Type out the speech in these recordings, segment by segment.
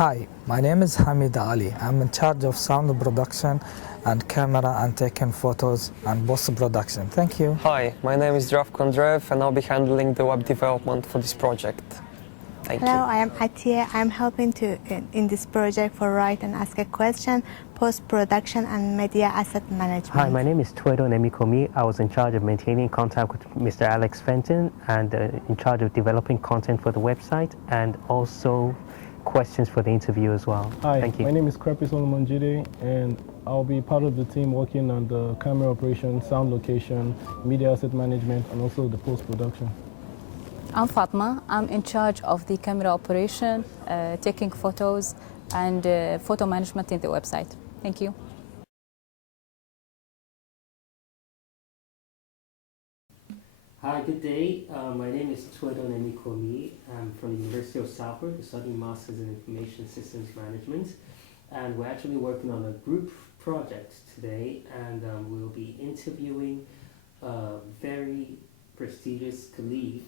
Hi, my name is Hamid Ali. I'm in charge of sound production and camera and taking photos and post-production. Thank you. Hi, my name is Draf Kondrev and I'll be handling the web development for this project. Thank Hello, you. I am Atiye. I'm helping in this project for write and ask a question, post-production and media asset management. Hi, my name is Twedo Nemikomi. I was in charge of maintaining contact with Mr. Alex Fenton and in charge of developing content for the website and also questions for the interview as well. Hi, thank you. My name is Krepi Solomon Jide and I'll be part of the team working on the camera operation, sound location, media asset management and also the post-production. I'm Fatma. I'm in charge of the camera operation, taking photos and photo management in the website. Thank you. Hi, good day. My name is Twedo Nemikomi. I'm from the University of Salford, studying Masters in Information Systems Management. And we're actually working on a group project today, and we'll be interviewing a very prestigious colleague,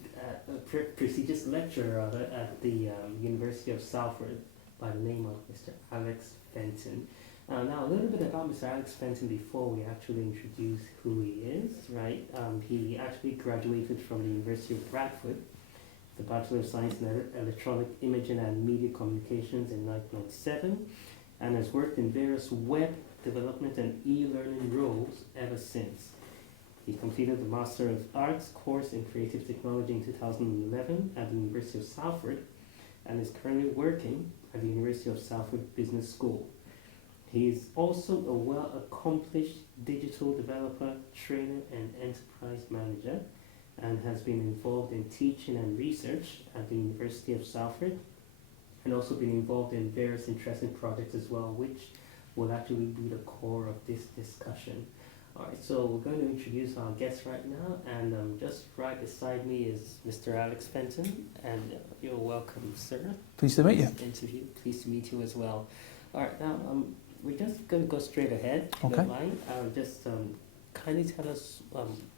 prestigious lecturer rather, at the University of Salford by the name of Mr. Alex Fenton. Now, a little bit about Mr. Alex Fenton before we actually introduce who he is, right? He actually graduated from the University of Bradford, the Bachelor of Science in Electronic Imaging and Media Communications in 1997, and has worked in various web development and e-learning roles ever since. He completed the Master of Arts course in Creative Technology in 2011 at the University of Salford and is currently working at the University of Salford Business School. He is also a well-accomplished digital developer, trainer, and enterprise manager, and has been involved in teaching and research at the University of Salford, and also been involved in various interesting projects as well, which will actually be the core of this discussion. All right, so we're going to introduce our guest right now, and just right beside me is Mr. Alex Fenton, and you're welcome, sir. Pleased to meet you. Interview. Pleased to meet you as well. All right, now we're just going to go straight ahead, if you don't mind. Just kindly tell us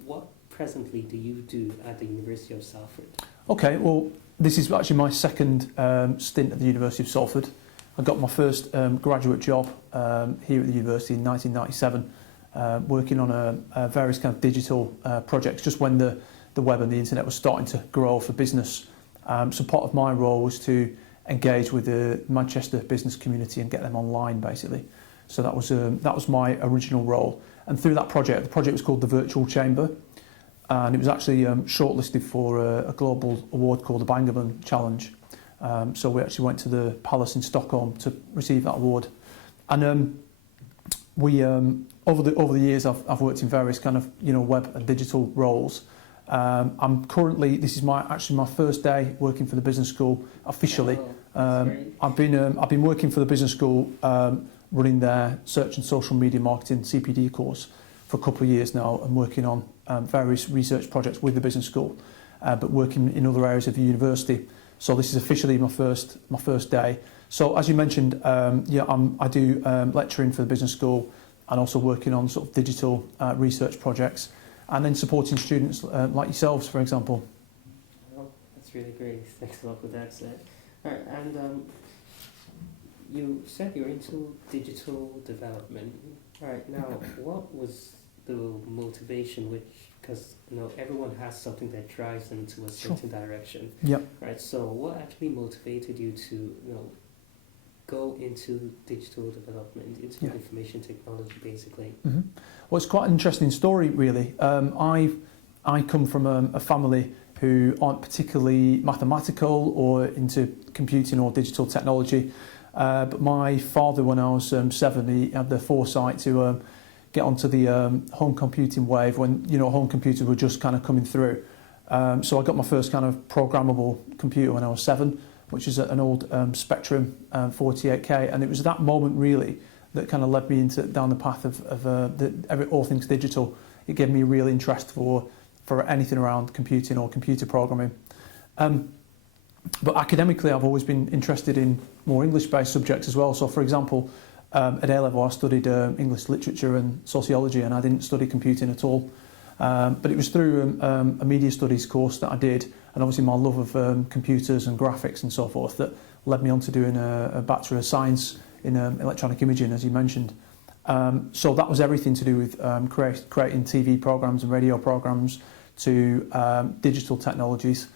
what presently do you do at the University of Salford? Okay, well, this is actually my second stint at the University of Salford. I got my first graduate job here at the university in 1997, working on various kind of digital projects, just when the web and the internet was starting to grow for business. So part of my role was to engage with the Manchester business community and get them online, basically. So that was my original role. And through that project, the project was called the Virtual Chamber, and it was actually shortlisted for a global award called the Bangaman Challenge. So we actually went to the Palace in Stockholm to receive that award. And we over the years I've worked in various kind of web and digital roles. I'm currently, this is actually my first day working for the business school officially. I've been working for the business school, running their search and social media marketing CPD course for a couple of years now, and working on various research projects with the business school, but working in other areas of the university. So this is officially my first day. So as you mentioned, I do lecturing for the business school and also working on sort of digital research projects, and then supporting students like yourselves, for example. Well, that's really great. Thanks a lot for that, sir. All right, and you said you're into digital development. All right, now what was the motivation? Because everyone has something that drives them to a certain direction. Yep. Right. So what actually motivated you to go into digital development, into information technology, basically? Mm-hmm. Well, it's quite an interesting story, really. I come from a family who aren't particularly mathematical or into computing or digital technology. But my father, when I was 7, he had the foresight to get onto the home computing wave when, you know, home computers were just kind of coming through. So I got my first kind of programmable computer when I was 7, which is an old Spectrum 48K, and it was that moment really that kind of led me down the path of all things digital. It gave me a real interest for anything around computing or computer programming. But academically, I've always been interested in more English-based subjects as well. So, for example, at A-level, I studied English literature and sociology, and I didn't study computing at all. But it was through a media studies course that I did, and obviously my love of computers and graphics and so forth that led me on to doing a Bachelor of Science in electronic imaging, as you mentioned. So that was everything to do with creating TV programmes and radio programmes to digital technologies.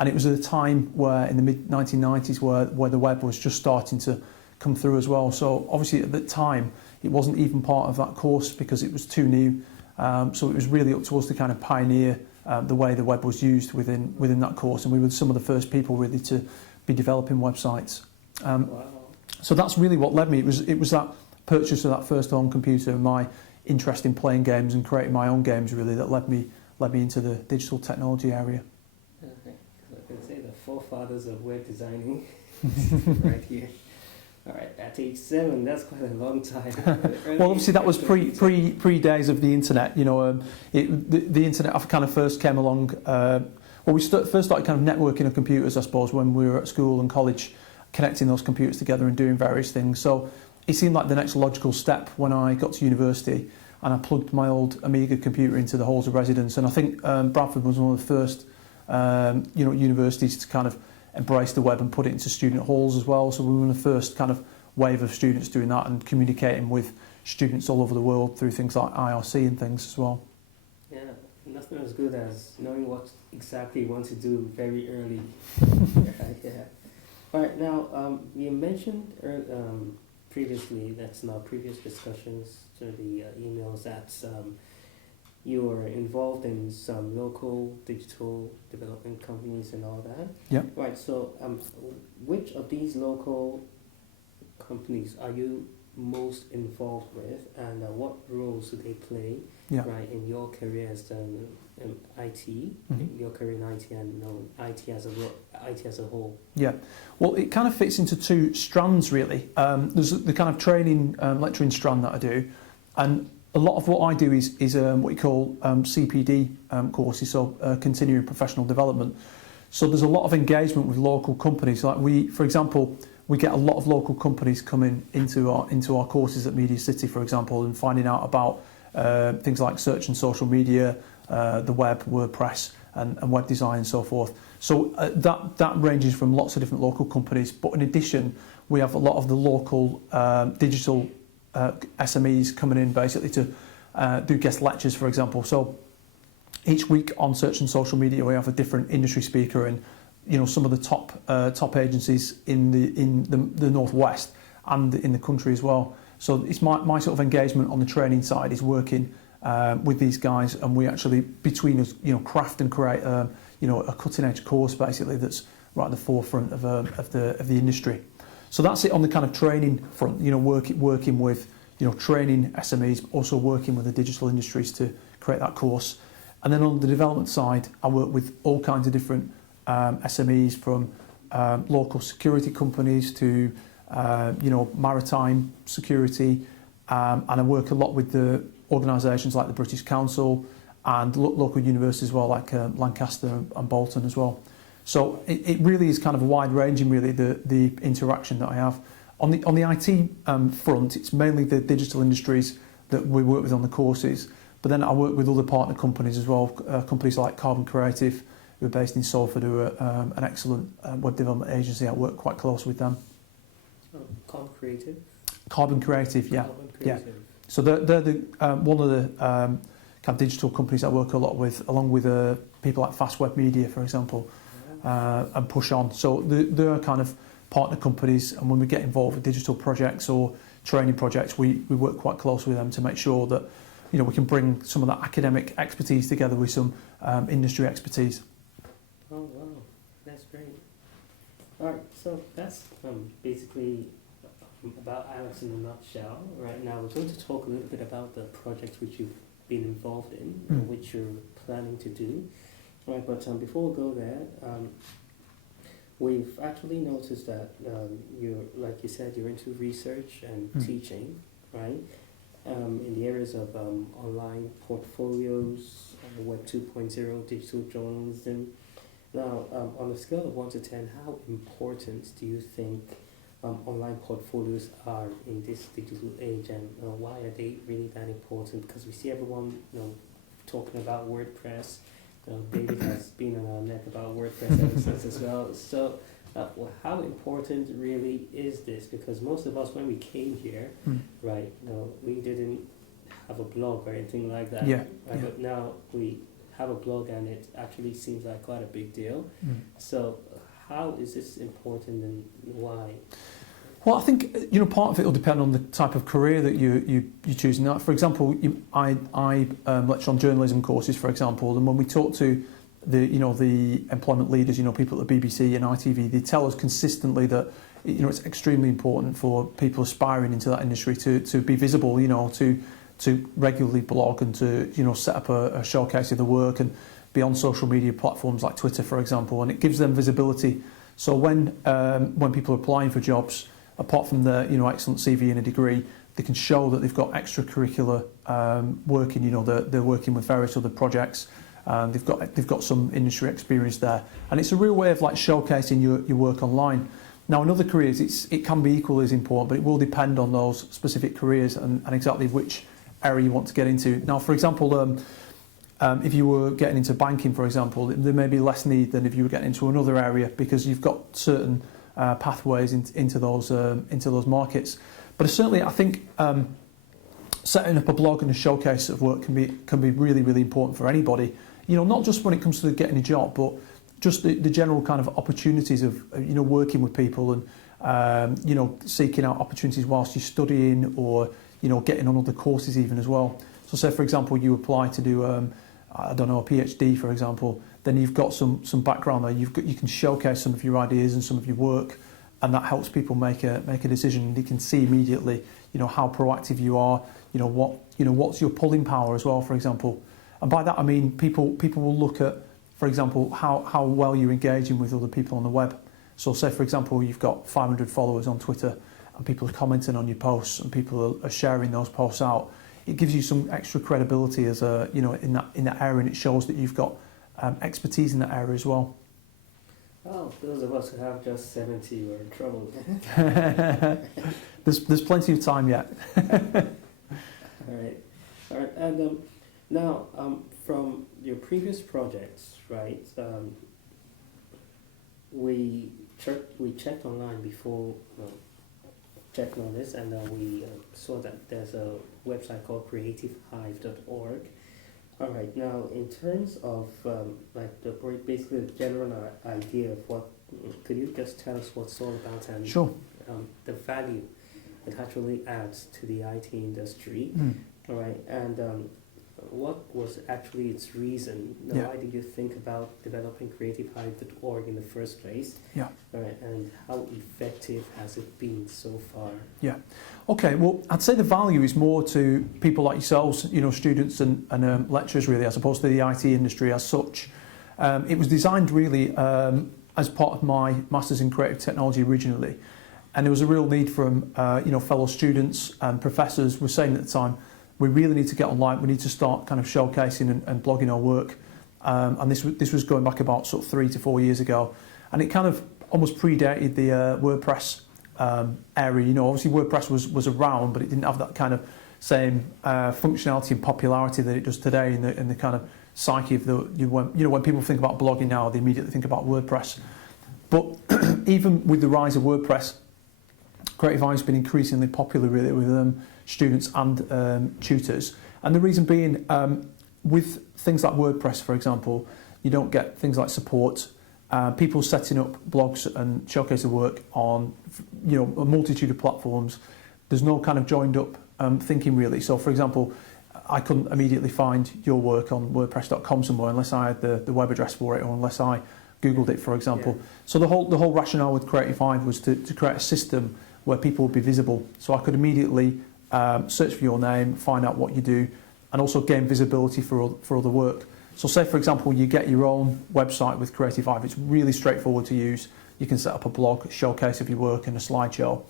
And it was at a time where, in the mid-1990s, where the web was just starting to come through as well. So obviously at the time, it wasn't even part of that course because it was too new. So it was really up to us to kind of pioneer the way the web was used within that course. And we were some of the first people really to be developing websites. Wow. So that's really what led me. It was that purchase of that first home computer and my interest in playing games and creating my own games really that led me into the digital technology area. Okay. I can say the forefathers of web designing right here. All right, at age 7, that's quite a long time. Well, obviously that was pre days of the internet. You know, the internet kind of first came along. Well, we first started kind of networking of computers, I suppose, when we were at school and college, connecting those computers together and doing various things. So it seemed like the next logical step when I got to university, and I plugged my old Amiga computer into the halls of residence. And I think Bradford was one of the first, universities to kind of embrace the web and put it into student halls as well. So we were the first kind of wave of students doing that and communicating with students all over the world through things like IRC and things as well. Yeah, nothing as good as knowing what exactly you want to do very early. Yeah. All right, now you mentioned previously, that's in our previous discussions to the emails, that you're involved in some local digital development companies and all that. Yeah. Right, so which of these local companies are you most involved with, and what roles do they play right in your career as IT, your career in IT, and IT as a whole? Yeah, well, it kind of fits into two strands really. There's the kind of training, lecturing strand that I do, and a lot of what I do is what we call CPD courses, so continuing professional development. So there's a lot of engagement with local companies. Like for example, we get a lot of local companies coming into our courses at Media City, for example, and finding out about things like search and social media, the web, WordPress, and web design and so forth. So that ranges from lots of different local companies. But in addition, we have a lot of the local digital SMEs coming in basically to do guest lectures, for example. So each week on search and social media, we have a different industry speaker, and some of the top agencies in the northwest and in the country as well. So it's my sort of engagement on the training side is working with these guys, and we actually between us craft and create a cutting edge course basically that's right at the forefront of the industry. So that's it on the kind of training front. Working with training SMEs, but also working with the digital industries to create that course. And then on the development side, I work with all kinds of different SMEs, from local security companies to maritime security, and I work a lot with the organisations like the British Council and local universities as well, like Lancaster and Bolton as well. So it really is kind of wide ranging, really, the interaction that I have. On the IT front, it's mainly the digital industries that we work with on the courses, but then I work with other partner companies as well, companies like Carbon Creative, who are based in Salford, who are an excellent web development agency. I work quite close with them. Oh, Carbon Creative? Carbon Creative, yeah. Carbon Creative. Yeah. So they're the one of the kind of digital companies I work a lot with, along with people like Fast Web Media, for example, and Push On. So they're kind of partner companies, and when we get involved with digital projects or training projects, we work quite closely with them to make sure that we can bring some of that academic expertise together with some industry expertise. Oh wow, that's great. All right, so that's basically about Alex in a nutshell. Right now, we're going to talk a little bit about the projects which you've been involved in, which you're planning to do. Right, but before we go there, we've actually noticed that you're, like you said, you're into research and teaching, right? In the areas of online portfolios, Web 2.0, digital journalism. Now, on a scale of 1 to 10, how important do you think online portfolios are in this digital age, and why are they really that important? Because we see everyone, talking about WordPress. David has been on our neck about WordPress ever since as well. So, how important really is this? Because most of us, when we came here, right, we didn't have a blog or anything like that. Yeah. Right? Yeah. But now we have a blog, and it actually seems like quite a big deal. So, how is this important, and why? Well, I think part of it will depend on the type of career that you choose. Now, for example, I lecture on journalism courses, for example, and when we talk to the employment leaders, people at the BBC and ITV, they tell us consistently that it's extremely important for people aspiring into that industry to be visible, to regularly blog and to set up a showcase of the work and be on social media platforms like Twitter, for example, and it gives them visibility. So when people are applying for jobs, apart from their excellent CV and a degree, they can show that they've got extracurricular working. They're working with various other projects. They've got some industry experience there, and it's a real way of showcasing your work online. Now, in other careers, it can be equally as important, but it will depend on those specific careers and exactly which area you want to get into. Now, for example, if you were getting into banking, for example, there may be less need than if you were getting into another area, because you've got certain pathways into those markets. But certainly, I think setting up a blog and a showcase of work can be really, really important for anybody. Not just when it comes to getting a job, but just the general kind of opportunities of working with people and seeking out opportunities whilst you're studying, or getting on other courses even as well. So, say for example you apply to do a PhD, for example, then you've got some background there. You can showcase some of your ideas and some of your work, and that helps people make a decision. They can see immediately, how proactive you are. What's your pulling power as well, for example. And by that I mean people will look at, for example, how well you're engaging with other people on the web. So, say for example you've got 500 followers on Twitter, and people are commenting on your posts, and people are sharing those posts out. It gives you some extra credibility as in that area, and it shows that you've got expertise in that area as well. Oh, those of us who have just 70 were in trouble. There's plenty of time yet. All right, and now from your previous projects, right? We checked online before checking on this, and we saw that there's a website called creativehive.org. All right. Now, in terms of basically the general idea of what, could you just tell us what it's all about, and Sure. The value it actually adds to the IT industry? All right, and what was actually its reason? Why did you think about developing creativehive.org in the first place? Yeah. All right, and how effective has it been so far? Yeah. Okay. Well, I'd say the value is more to people like yourselves, students and lecturers, really, as opposed to the IT industry as such. It was designed really as part of my Masters in Creative Technology originally, and there was a real need from fellow students and professors were saying at the time, we really need to get online. We need to start kind of showcasing and blogging our work. And this was going back about sort of 3 to 4 years ago, and it kind of almost predated the WordPress area. Obviously WordPress was around, but it didn't have that kind of same functionality and popularity that it does today in the kind of psyche of when people think about blogging now, they immediately think about WordPress. But even with the rise of WordPress, Creative Hive has been increasingly popular really with students and tutors. And the reason being, with things like WordPress, for example, you don't get things like support. People setting up blogs and showcase their work on a multitude of platforms. There's no kind of joined up thinking really. So, for example, I couldn't immediately find your work on WordPress.com somewhere unless I had the web address for it, or unless I Googled it, for example. Yeah. So the whole rationale with Creative Hive was to create a system where people would be visible. So I could immediately search for your name, find out what you do, and also gain visibility for other work. So say, for example, you get your own website with Creative Hive. It's really straightforward to use. You can set up a blog, a showcase of your work and a slideshow.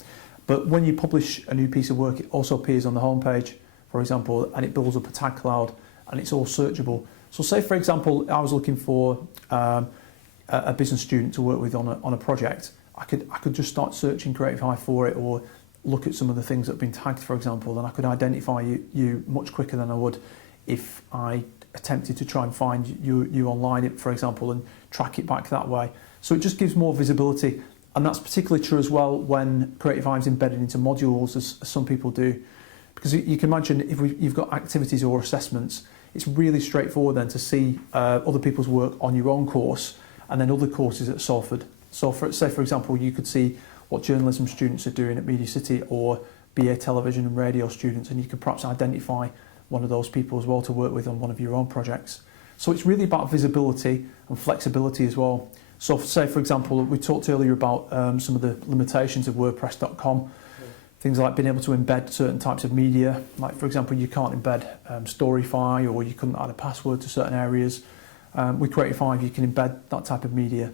But when you publish a new piece of work, it also appears on the homepage, for example, and it builds up a tag cloud, and it's all searchable. So say, for example, I was looking for a business student to work with on a project. I could just start searching Creative Hive for it, or look at some of the things that have been tagged, for example, and I could identify you much quicker than I would if I attempted to try and find you online, for example, and track it back that way. So it just gives more visibility, and that's particularly true as well when Creative Hive is embedded into modules, as some people do. Because you can imagine if you've got activities or assessments, it's really straightforward then to see other people's work on your own course and then other courses at Salford. So say, for example, you could see what journalism students are doing at Media City, or BA television and radio students, and you could perhaps identify one of those people as well to work with on one of your own projects. So it's really about visibility and flexibility as well. So say, for example, we talked earlier about some of the limitations of WordPress.com. Things like being able to embed certain types of media, like for example you can't embed Storyfy, or you couldn't add a password to certain areas. With Creative Hive you can embed that type of media.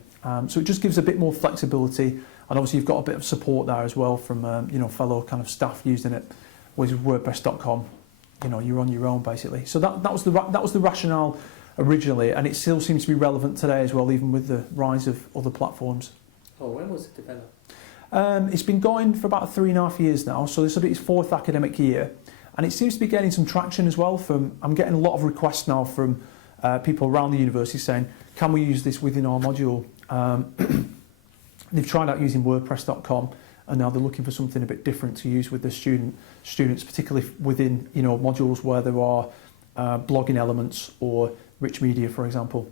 So it just gives a bit more flexibility, and obviously you've got a bit of support there as well from fellow kind of staff using it. With WordPress.com, you're on your own basically. So that was the rationale originally, and it still seems to be relevant today as well, even with the rise of other platforms. Oh, when was it developed? It's been going for about 3.5 years now, so this will be its 4th academic year, and it seems to be getting some traction as well. I'm getting a lot of requests now from people around the university saying, can we use this within our module? They've tried out using WordPress.com, and now they're looking for something a bit different to use with their students, particularly within modules where there are blogging elements or rich media, for example.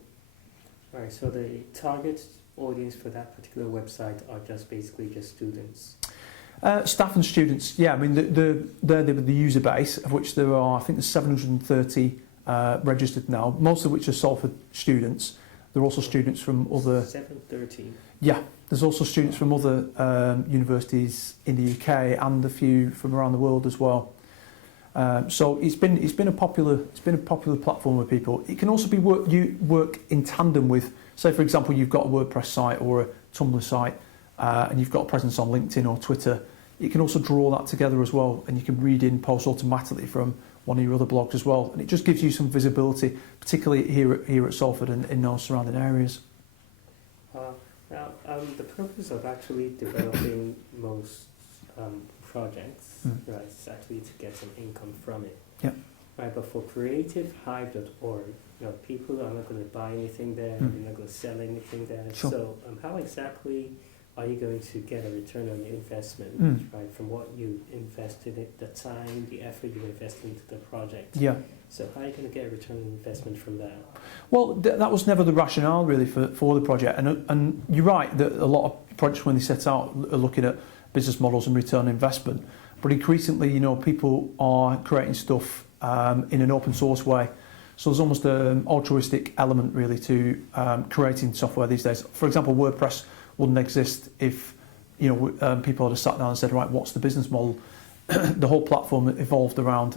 Right, so the target audience for that particular website are basically just students? Staff and students, yeah. I mean, they're the user base, of which there are, I think there's 730 registered now, most of which are Salford students. There are also students from other... 730? Yeah, there's also students from other universities in the UK and a few from around the world as well. So it's been a popular platform with people. It can also be work in tandem with, say for example, you've got a WordPress site or a Tumblr site, and you've got a presence on LinkedIn or Twitter. You can also draw that together as well, and you can read in posts automatically from one of your other blogs as well, and it just gives you some visibility, particularly here at Salford and in those surrounding areas. Now, the purpose of actually developing most projects, right, is actually to get some income from it. Yeah. Right, but for creativehive.org, people are not going to buy anything there, they're not going to sell anything there. Sure. So how exactly are you going to get a return on your investment, right, from what you invested in, the time, the effort you invested into the project? Yeah. So how are you going to get a return on investment from that? Well, that was never the rationale really for the project, and you're right that a lot of projects when they set out are looking at business models and return on investment, but increasingly, people are creating stuff in an open source way. So there's almost an altruistic element really to creating software these days. For example, WordPress wouldn't exist if people had sat down and said, right, what's the business model? The whole platform evolved around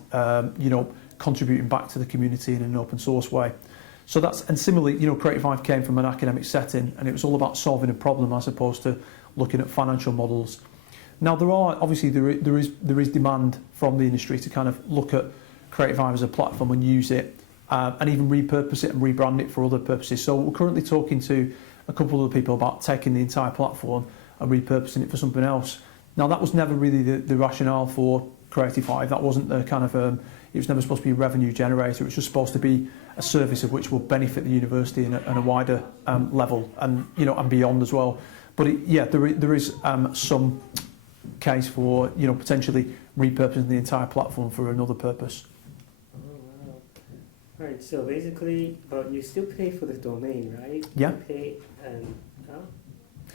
contributing back to the community in an open source way. So and similarly, Creative Hive came from an academic setting, and it was all about solving a problem as opposed to looking at financial models. Now there is demand from the industry to kind of look at Creative Hive as a platform and use it, and even repurpose it and rebrand it for other purposes. So we're currently talking to a couple of people about taking the entire platform and repurposing it for something else. Now that was never really the rationale for Creative Hive. That wasn't the kind of it was never supposed to be a revenue generator. It was just supposed to be a service of which will benefit the university in a wider level, and and beyond as well. But there is some case for potentially repurposing the entire platform for another purpose. Oh wow! Right. So basically, but you still pay for the domain, right? Yeah. You pay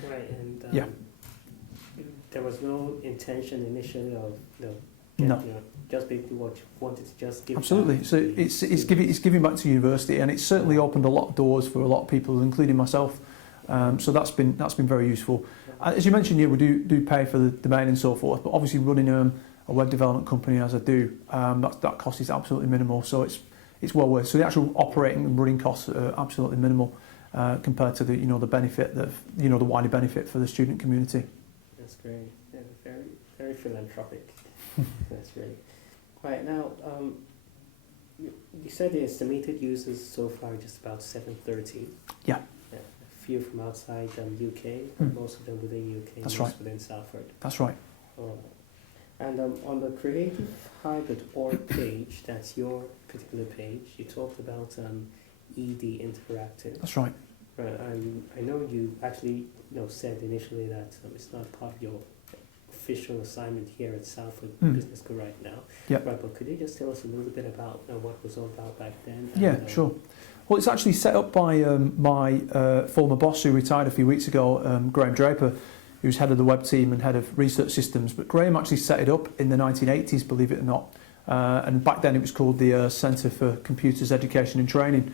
right, and yeah. There was no intention initially of just basically what you wanted to just give. Absolutely. Back. So it's giving back to university, and it's certainly opened a lot of doors for a lot of people, including myself, So that's been very useful. As you mentioned, yeah, we do pay for the domain and so forth, but obviously running a web development company as I do, that cost is absolutely minimal. So it's well worth. So the actual operating and running costs are absolutely minimal compared to the the benefit that the wider benefit for the student community. That's great. Yeah, very very philanthropic. That's great. Right now, you said the estimated users so far just about 730. Yeah. A few from outside UK, but most of them within UK. That's most right. Within Salford. That's right. And on the creativehigh.org page, that's your particular page, you talked about ED Interactive. That's right. I know you actually said initially that it's not part of your official assignment here at Salford Business School right now. Yeah. Right, but could you just tell us a little bit about what it was all about back then? Yeah, sure. Well, it's actually set up by my former boss who retired a few weeks ago, Graham Draper, who's head of the web team and head of research systems. But Graham actually set it up in the 1980s, believe it or not. And back then it was called the Centre for Computers Education and Training.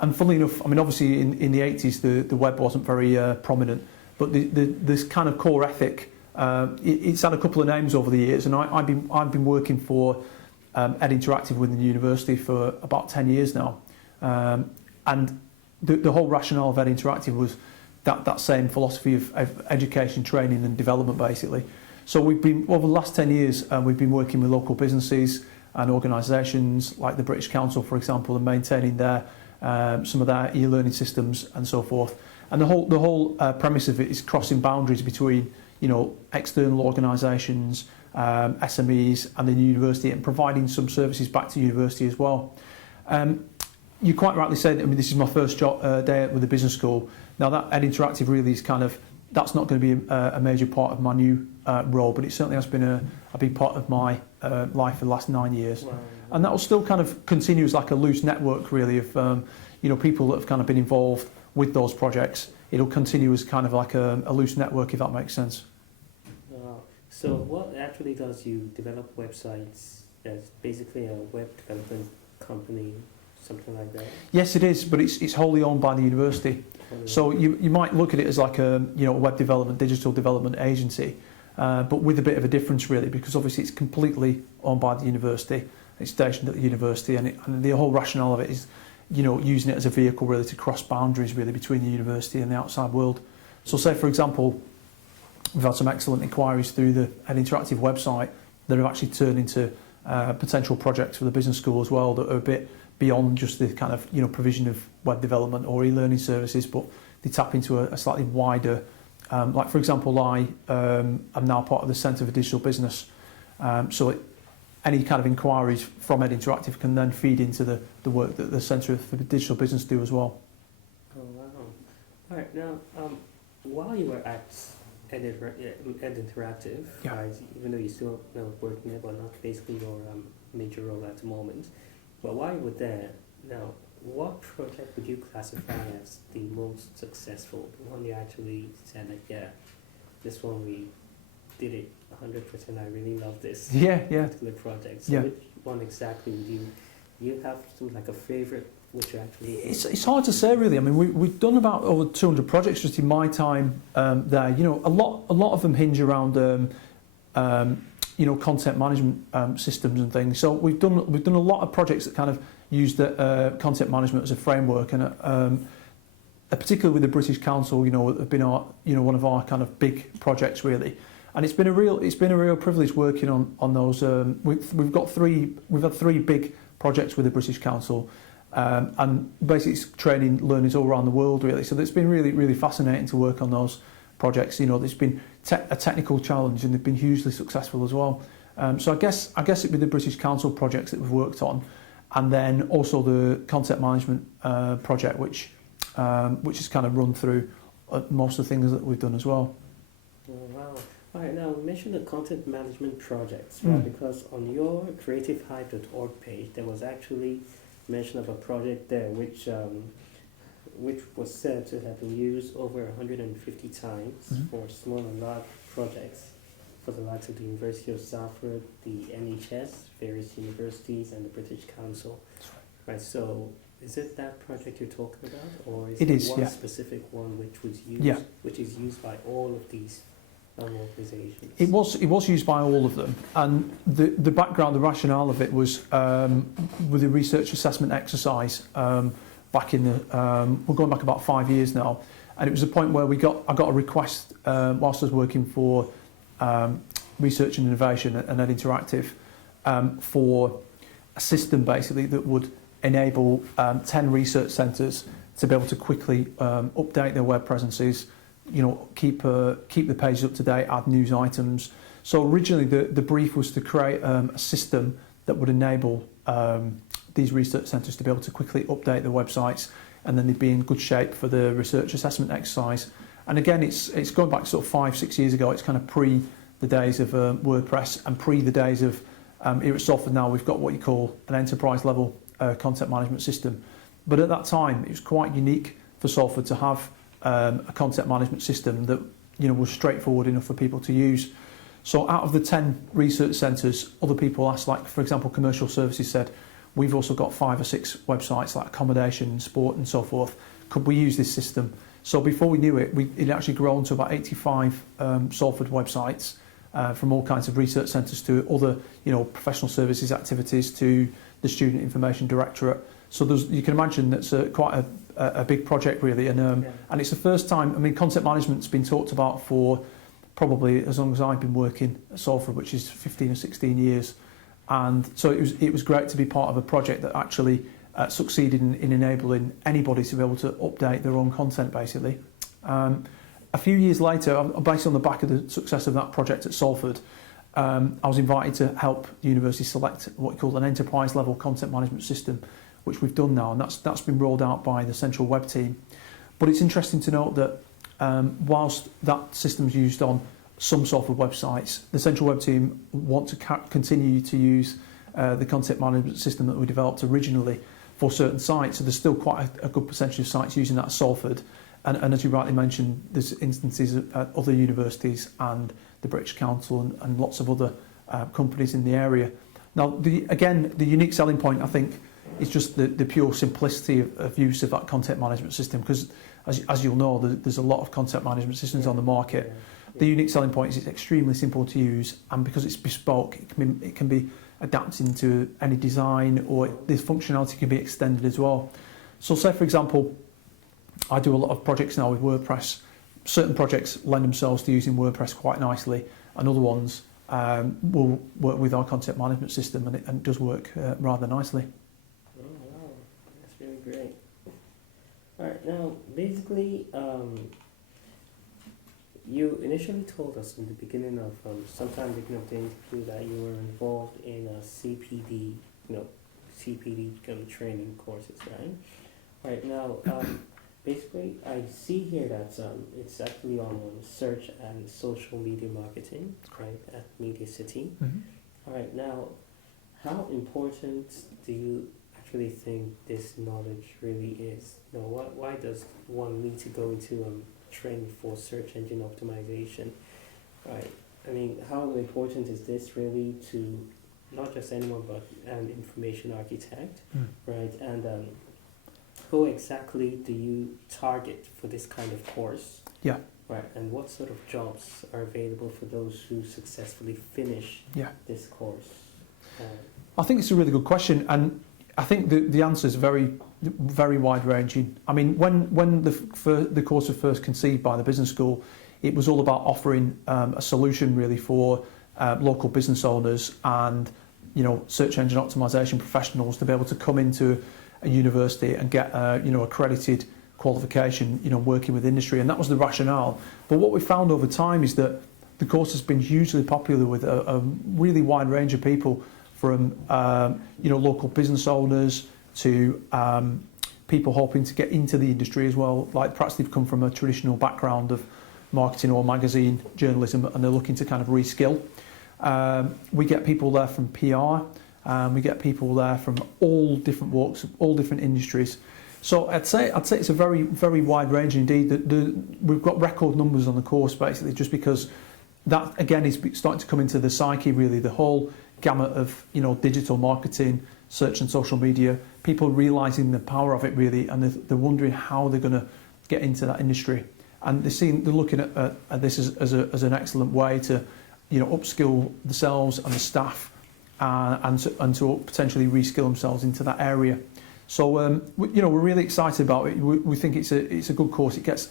And funnily enough, I mean, obviously in the 80s the web wasn't very prominent, but this kind of core ethic, it's had a couple of names over the years, and I've been working for Ed Interactive within the university for about 10 years now. And the whole rationale of Ed Interactive was that same philosophy of education, training and development basically. So we've been, over the last 10 years, we've been working with local businesses and organisations like the British Council, for example, and maintaining some of their e-learning systems and so forth. And the whole premise of it is crossing boundaries between external organisations, SMEs and the university, and providing some services back to university as well. You quite rightly said, I mean, this is my first day with the business school. Now that Ed Interactive really is that's not going to be a major part of my new role, but it certainly has been a big part of my life for the last 9 years. Wow. And that will still kind of continue as like a loose network really of people that have kind of been involved with those projects. It'll continue as kind of like a loose network, if that makes sense. So what actually does you develop websites as basically a web development company? Something like that? Yes, it is, but it's wholly owned by the university. So you might look at it as like a web development, digital development agency, but with a bit of a difference really, because obviously it's completely owned by the university. It's stationed at the university, and the whole rationale of it is, using it as a vehicle really to cross boundaries really between the university and the outside world. So say for example, we've had some excellent inquiries through the Ed Interactive website that have actually turned into potential projects for the business school as well that are a bit beyond just the kind of provision of web development or e-learning services, but they tap into a slightly wider, like for example I am now part of the Centre for Digital Business, so any kind of inquiries from Ed Interactive can then feed into the work that the Centre for Digital Business do as well. Oh wow. Alright, now while you were at Ed Interactive, yeah. Right, even though you're still working there, but not basically your major role at the moment, but while you were there, now, what project would you classify as the most successful? The one you actually said, like, yeah, this one we did it 100%. I really love this particular project. So which one exactly would you have like a favourite? Which actually it's hard to say really. I mean, we've done about over 200 projects just in my time there. A lot of them hinge around content management systems and things. So we've done a lot of projects that kind of use the content management as a framework, and particularly with the British Council, have been one of our kind of big projects really. And it's been a real privilege working on those. We've had three big projects with the British Council, and basically it's training learners all around the world really. So it's been really fascinating to work on those projects. There's been a technical challenge, and they've been hugely successful as well. So I guess it'd be the British Council projects that we've worked on, and then also the content management project, which has kind of run through most of the things that we've done as well. Oh, wow. All right, now mention the content management projects, right? Because on your creativehive.org page, there was actually mention of a project there which was said to have been used over 150 times for small and large projects for the likes of the University of Salford, the NHS, various universities, and the British Council. Right. So Is it that project you're talking about, or is It it is, one yeah. specific one which was used, Yeah. which is used by all of these organisations? It was used by all of them, and the background, the rationale of it was with the research assessment exercise back in the we're going back about 5 years now, and it was a point where I got a request whilst I was working for Research and Innovation and Ed Interactive for a system basically that would enable 10 research centres to be able to quickly update their web presences, keep the pages up to date, add news items. So originally the brief was to create a system that would enable these research centres to be able to quickly update their websites, and then they'd be in good shape for the research assessment exercise. And again, it's going back sort of 5-6 years ago. It's kind of pre the days of WordPress and pre the days of here at Salford now we've got what you call an enterprise level content management system. But at that time it was quite unique for Salford to have a content management system that was straightforward enough for people to use. So out of the 10 research centres, other people asked, like for example commercial services said, we've also got 5 or 6 websites like accommodation, sport and so forth. Could we use this system? So before we knew it, it actually grown to about 85 Salford websites from all kinds of research centres to other professional services activities to the Student Information Directorate. So you can imagine that's quite a big project really, and it's the first time. I mean, content management's been talked about for probably as long as I've been working at Salford, which is 15 or 16 years, and so it was great to be part of a project that actually succeeded in enabling anybody to be able to update their own content basically. A few years later, based on the back of the success of that project at Salford, I was invited to help the university select what we call an enterprise level content management system, which we've done now, and that's been rolled out by the central web team. But it's interesting to note that whilst that system's used on some Salford websites, the central web team want to continue to use the content management system that we developed originally for certain sites. So there's still quite a good percentage of sites using that at Salford. And as you rightly mentioned, there's instances at other universities and the British Council and lots of other companies in the area. Now, the unique selling point, I think, is just the pure simplicity of use of that content management system, because as you'll know, there's a lot of content management systems on the market. The unique selling point is it's extremely simple to use, and because it's bespoke, it can be adapted into any design, or this functionality can be extended as well. So say, for example, I do a lot of projects now with WordPress. Certain projects lend themselves to using WordPress quite nicely, and other ones will work with our content management system, and it does work rather nicely. Oh, wow, that's really great. All right, now basically, you initially told us in the beginning of sometime beginning of the interview that you were involved in a CPD, CPD training courses, right? All right, now. Basically, I see here that it's actually on search and social media marketing, right, at Media City. Mm-hmm. All right, now, how important do you actually think this knowledge really is? Why does one need to go into training for search engine optimization, right? I mean, how important is this really to not just anyone but an information architect, right? And who exactly do you target for this kind of course? Yeah. Right, and what sort of jobs are available for those who successfully finish this course? I think it's a really good question, and I think the answer is very, very wide-ranging. I mean, when the course was first conceived by the business school, it was all about offering a solution really for local business owners and search engine optimization professionals to be able to come into a university and get accredited qualification, working with industry, and that was the rationale. But what we found over time is that the course has been hugely popular with a really wide range of people, from local business owners to people hoping to get into the industry as well. Like perhaps they've come from a traditional background of marketing or magazine journalism, and they're looking to kind of reskill. We get people there from PR. We get people there from all different walks, all different industries. So I'd say it's a very, very wide range indeed. We've got record numbers on the course basically, just because that again is starting to come into the psyche really. The whole gamut of digital marketing, search and social media, people realising the power of it really, and they're wondering how they're going to get into that industry. And they're looking at this as an excellent way to, upskill themselves and the staff, and to potentially reskill themselves into that area. So we're really excited about it. We think it's a good course. It gets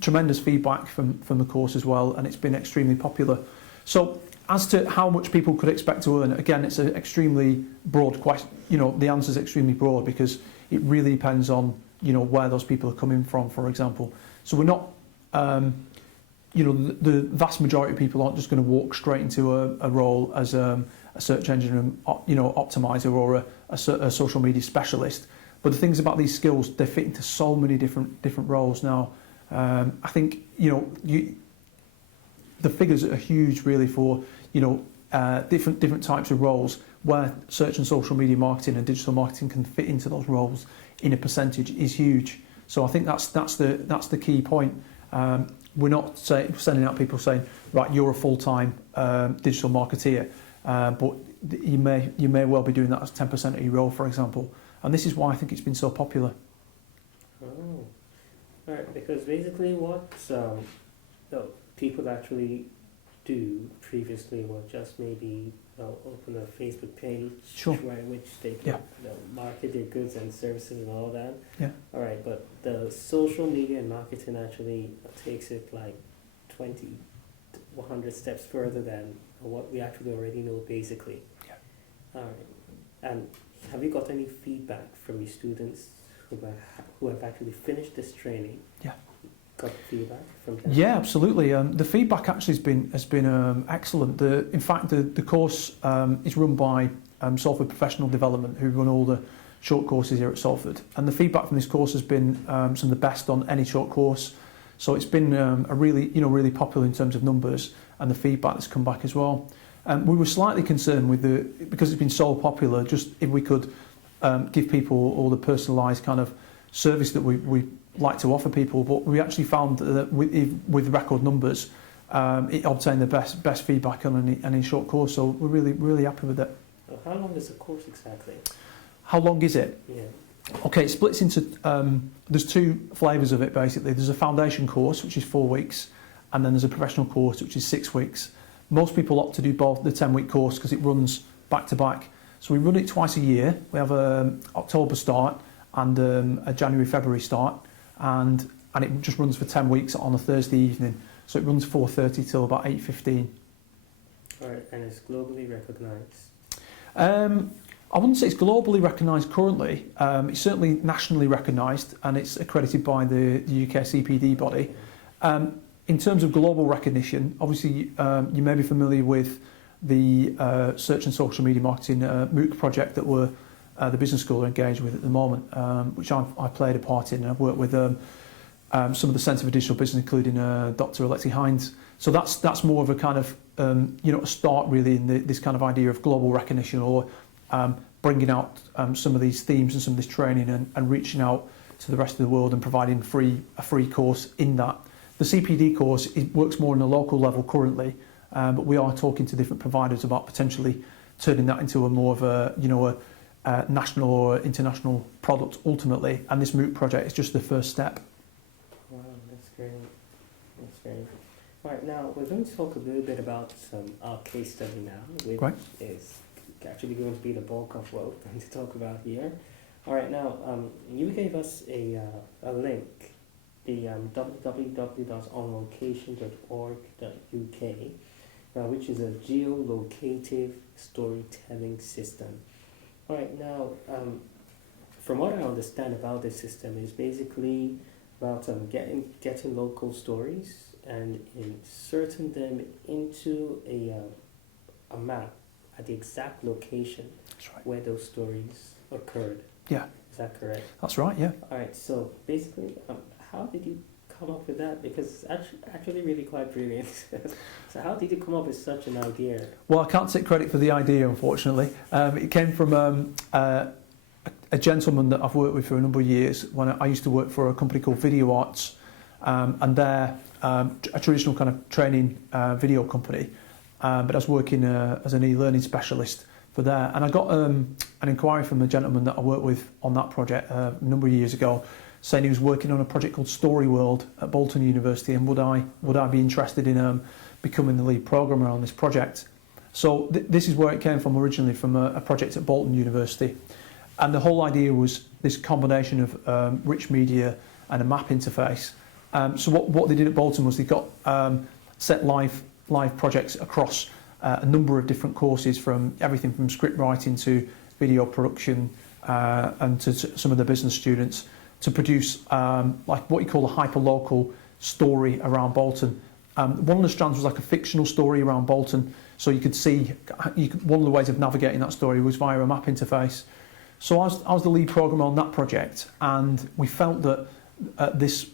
tremendous feedback from the course as well, and it's been extremely popular. So as to how much people could expect to earn, again, it's an extremely broad question. The answer is extremely broad because it really depends on where those people are coming from, for example. So we're not, the vast majority of people aren't just going to walk straight into a role as a search engine, optimizer or a social media specialist. But the things about these skills, they fit into so many different roles now. I think the figures are huge really for different types of roles where search and social media marketing and digital marketing can fit into those roles in a percentage is huge. So I think that's the key point. We're not sending out people saying, right, you're a full-time digital marketeer, but you may well be doing that as 10% of your role, for example. And this is why I think it's been so popular. Oh, all right. Because basically, what people actually do previously was just maybe open a Facebook page, sure, which they can market their goods and services and all that. Yeah. All right, but the social media and marketing actually takes it like 20, 100 steps further than what we actually already know, basically. Yeah. All right. And have you got any feedback from your students who have actually finished this training? Yeah. Got feedback from them? Yeah, absolutely. The feedback actually has been excellent. In fact, the course is run by Salford Professional Development, who run all the short courses here at Salford. And the feedback from this course has been some of the best on any short course. So it's been a really popular in terms of numbers, and the feedback that's come back as well. We were slightly concerned with because it's been so popular, just if we could give people all the personalised kind of service that we like to offer people, but we actually found that with record numbers, it obtained the best feedback on any short course. So we're really happy with it. How long is the course exactly? How long is it? Yeah. Okay, it splits into there's two flavours of it basically. There's a foundation course which is 4 weeks, and then there's a professional course which is 6 weeks. Most people opt to do both the 10-week course because it runs back to back. So we run it twice a year. We have an October start and a January-February start, and it just runs for 10 weeks on a Thursday evening. So it runs 4:30 till about 8:15. All right, and it's globally recognised? I wouldn't say it's globally recognised currently. It's certainly nationally recognised, and it's accredited by the UK CPD body. In terms of global recognition, obviously you may be familiar with the search and social media marketing MOOC project that the business school are engaged with at the moment, which I've played a part in, and I've worked with some of the Centre for Digital Business, including Dr. Alexi Hines. So that's more of a kind of a start really in this kind of idea of global recognition, or bringing out some of these themes and some of this training and reaching out to the rest of the world and providing a free course in that. The CPD course, it works more on a local level currently, but we are talking to different providers about potentially turning that into a more of a national or international product ultimately, and this MOOC project is just the first step. Wow, that's great. That's great. All right, now we're going to talk a little bit about our case study now, which is actually going to be the bulk of what we're going to talk about here. All right, now you gave us a link, the www.onlocation.org.uk, which is a geolocative storytelling system. All right, now from what I understand about this system is basically about getting local stories and inserting them into a map at the exact location where those stories occurred. Yeah. Is that correct? That's right, yeah. All right, so basically, how did you come up with that? Because it's actually really quite brilliant. So how did you come up with such an idea? Well, I can't take credit for the idea, unfortunately. It came from a gentleman that I've worked with for a number of years when I used to work for a company called Video Arts, and they're a traditional kind of training video company. But I was working as an e-learning specialist for there. And I got an inquiry from a gentleman that I worked with on that project a number of years ago, saying he was working on a project called Story World at Bolton University, and would I be interested in becoming the lead programmer on this project. So this is where it came from originally, from a project at Bolton University. And the whole idea was this combination of rich media and a map interface. So what they did at Bolton was they got set live projects across a number of different courses, from everything from script writing to video production, and to some of the business students, to produce like what you call a hyper-local story around Bolton. One of the strands was like a fictional story around Bolton, so you could see, one of the ways of navigating that story was via a map interface. So I was the lead programmer on that project, and we felt that this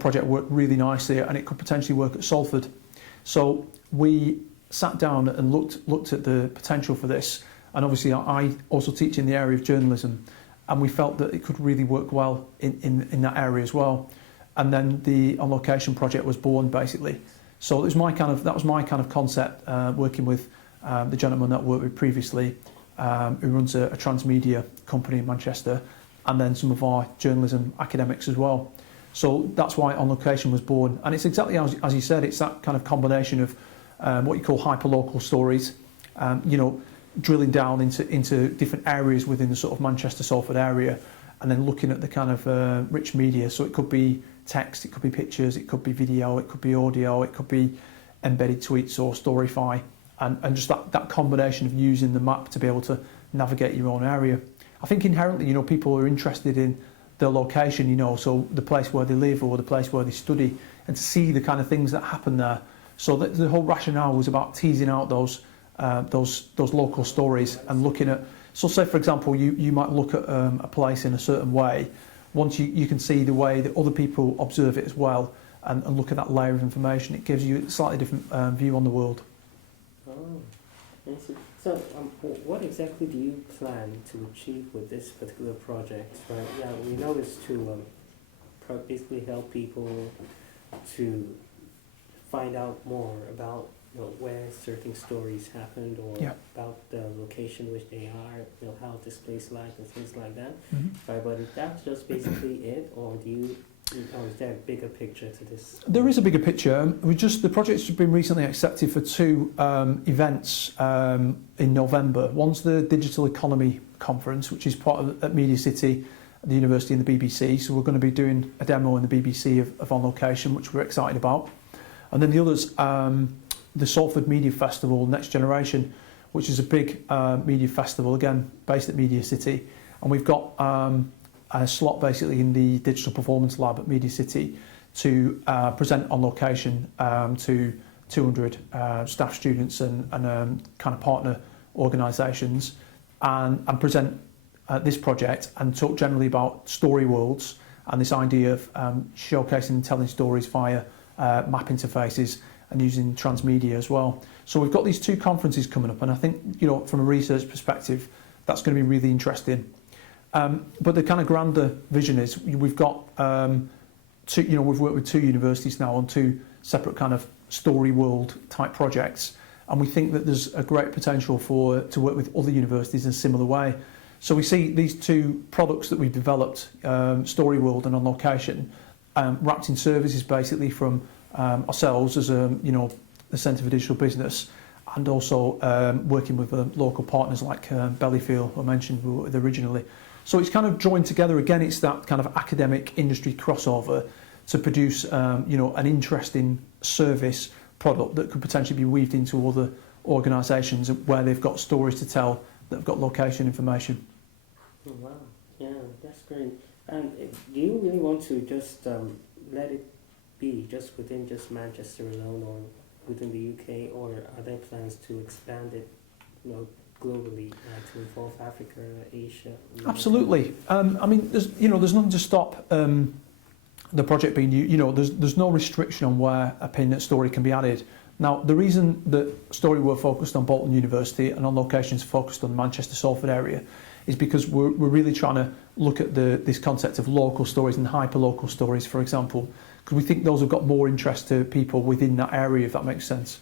project worked really nicely and it could potentially work at Salford. So we sat down and looked at the potential for this, and obviously I also teach in the area of journalism, and we felt that it could really work well in that area as well. And then the On Location project was born, basically. So it was that was my kind of concept, working with the gentleman that I worked with previously, who runs a transmedia company in Manchester, and then some of our journalism academics as well. So that's why On Location was born. And it's exactly as you said, it's that kind of combination of what you call hyper-local stories, drilling down into different areas within the sort of Manchester-Salford area, and then looking at the kind of rich media. So it could be text, it could be pictures, it could be video, it could be audio, it could be embedded tweets or Storyfy, and just that combination of using the map to be able to navigate your own area. I think inherently, people are interested in their location, so the place where they live or the place where they study, and to see the kind of things that happen there. So the whole rationale was about teasing out those local stories and looking at. So say for example, you might look at a place in a certain way. Once you can see the way that other people observe it as well, and look at that layer of information, it gives you a slightly different view on the world. Oh, I see. So what exactly do you plan to achieve with this particular project? Right? Yeah, we know it's to basically help people to find out more about where certain stories happened, or about the location which they are, how this place life and things like that. Mm-hmm. Right, but is that just basically it, or is there a bigger picture to this? There is a bigger picture. The project's been recently accepted for two events in November. One's the Digital Economy Conference, which is part of at Media City, the University and the BBC. So we're going to be doing a demo in the BBC of On Location, which we're excited about. And then the other's the Salford Media Festival Next Generation, which is a big media festival, again based at Media City, and we've got a slot basically in the Digital Performance Lab at Media City to present On Location to 200 staff, students and kind of partner organisations, and present this project and talk generally about story worlds and this idea of showcasing and telling stories via map interfaces and using transmedia as well. So we've got these two conferences coming up, and I think from a research perspective that's going to be really interesting. But the kind of grander vision is we've got we've worked with two universities now on two separate kind of story world type projects, and we think that there's a great potential to work with other universities in a similar way. So we see these two products that we've developed, Story World and On Location, wrapped in services basically from ourselves as the Centre for Digital Business, and also working with local partners like Bellyfield, I mentioned we worked with originally. So it's kind of joined together again. It's that kind of academic industry crossover to produce an interesting service product that could potentially be weaved into other organisations where they've got stories to tell, that have got location information. Oh, wow, yeah, that's great. And do you really want to just let it be just within just Manchester alone, or within the UK, or are there plans to expand it, globally, to involve Africa, Asia? Absolutely. I mean, there's nothing to stop the project being there's no restriction on where a pin story can be added. Now, the reason that Story were focused on Bolton University and On Locations focused on the Manchester Salford area is because we're really trying to look at this concept of local stories and hyper-local stories, for example, because we think those have got more interest to people within that area, if that makes sense.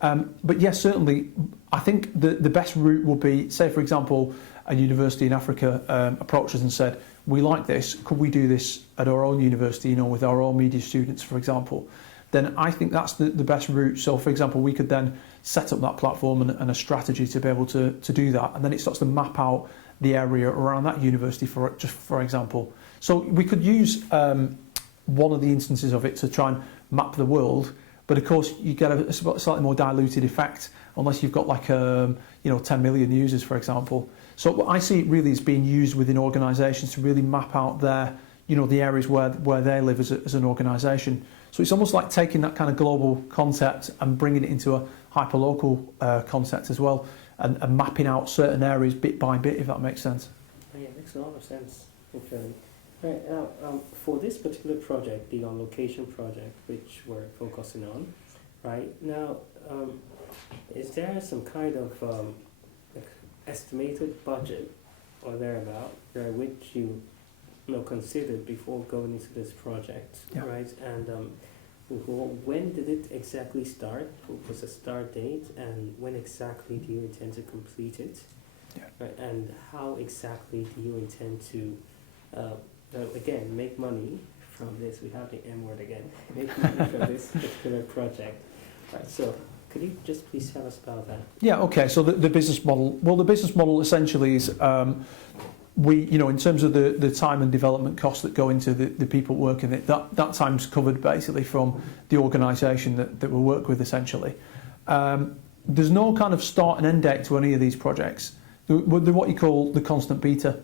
But yes, certainly, I think the best route would be, say, for example, a university in Africa approached us and said, we like this, could we do this at our own university, with our own media students, for example? Then I think that's the best route. So, for example, we could then set up that platform and a strategy to be able to do that. And then it starts to map out the area around that university, for example. So we could use one of the instances of it to try and map the world. But of course, you get a slightly more diluted effect unless you've got like 10 million users, for example. So what I see it really as being used within organisations to really map out the areas where they live as an organisation. So it's almost like taking that kind of global concept and bringing it into a hyperlocal concept as well, and mapping out certain areas bit by bit, if that makes sense. Yeah, it makes a lot of sense. Okay. Right, now, for this particular project, the on-location project, which we're focusing on, right now, is there some kind of estimated budget or thereabout, right, which you considered before going into this project, Yeah. right? And when did it exactly start? What was the start date, and when exactly do you intend to complete it? Yeah. Right, and how exactly do you intend to again, make money from this? We have the M word again. Make money from this particular project. Right, so could you just please tell us about that? Yeah, okay, so the business model, well, the business model essentially is in terms of the time and development costs that go into the people working it, that time's covered basically from the organisation that we work with essentially. There's no kind of start and end date to any of these projects. They're what you call the constant beta.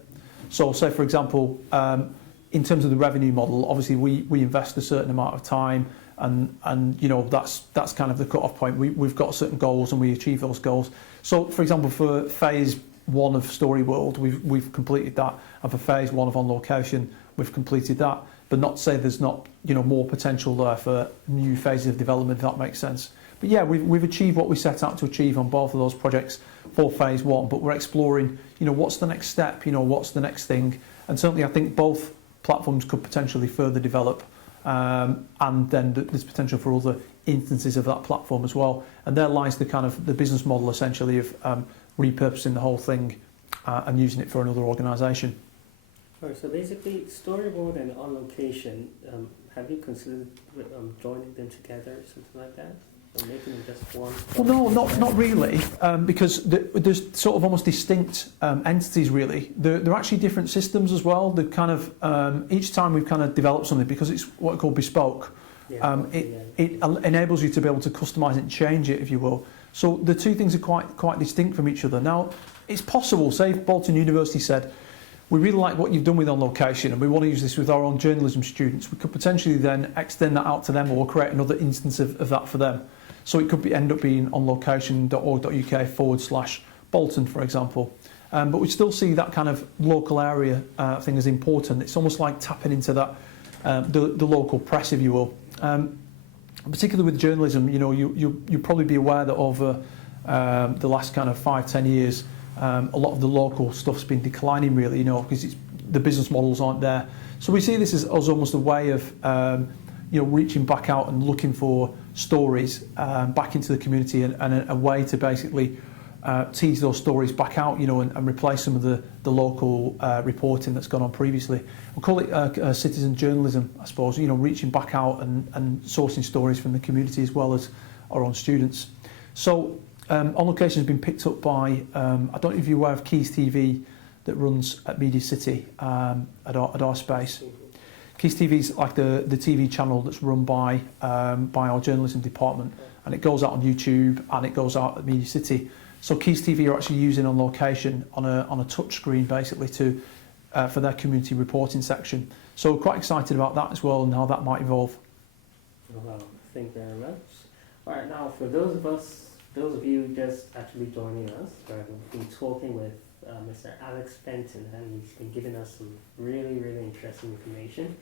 So say, for example, in terms of the revenue model, obviously we invest a certain amount of time and that's kind of the cut-off point. We've got certain goals and we achieve those goals. So, for example, for phase 1 of Story World, we've completed that, and for phase 1 of On Location, we've completed that. But not to say there's not more potential there for new phases of development, if that makes sense. But yeah, we've achieved what we set out to achieve on both of those projects for phase 1. But we're exploring, what's the next step? What's the next thing? And certainly, I think both platforms could potentially further develop, and then there's potential for other instances of that platform as well. And there lies the kind of the business model essentially of repurposing the whole thing and using it for another organisation. Alright, so basically, storyboard and on location, have you considered joining them together, something like that? Or making them just one? Well, no, not really, because there's sort of almost distinct entities really. They're actually different systems as well. They're kind of, each time we've kind of developed something, because it's what we call bespoke, it enables you to be able to customise it and change it, if you will. So the two things are quite distinct from each other. Now, it's possible, say if Bolton University said, we really like what you've done with On Location and we want to use this with our own journalism students, we could potentially then extend that out to them or create another instance of that for them. So it could end up being onlocation.org.uk/Bolton, for example. But we still see that kind of local area thing as important. It's almost like tapping into that, the local press, if you will. Particularly with journalism, you'll probably be aware that over the last kind of 5-10 years, a lot of the local stuff's been declining really, because the business models aren't there. So we see this as almost a way of, reaching back out and looking for stories back into the community and a way to basically tease those stories back out, and replace some of the local reporting that's gone on previously. We'll call it citizen journalism, I suppose, reaching back out and sourcing stories from the community as well as our own students. So On Location has been picked up by, I don't know if you're aware of Keys TV that runs at Media City at our space. Keys TV is like the TV channel that's run by our journalism department, and it goes out on YouTube and it goes out at Media City. So Keys TV are actually using On Location on a touch screen basically for their community reporting section. So we're quite excited about that as well and how that might evolve. Well, thank you very much. All right, now for those of you just actually joining us, we've been talking with Mr. Alex Fenton, and he's been giving us some really, really interesting information.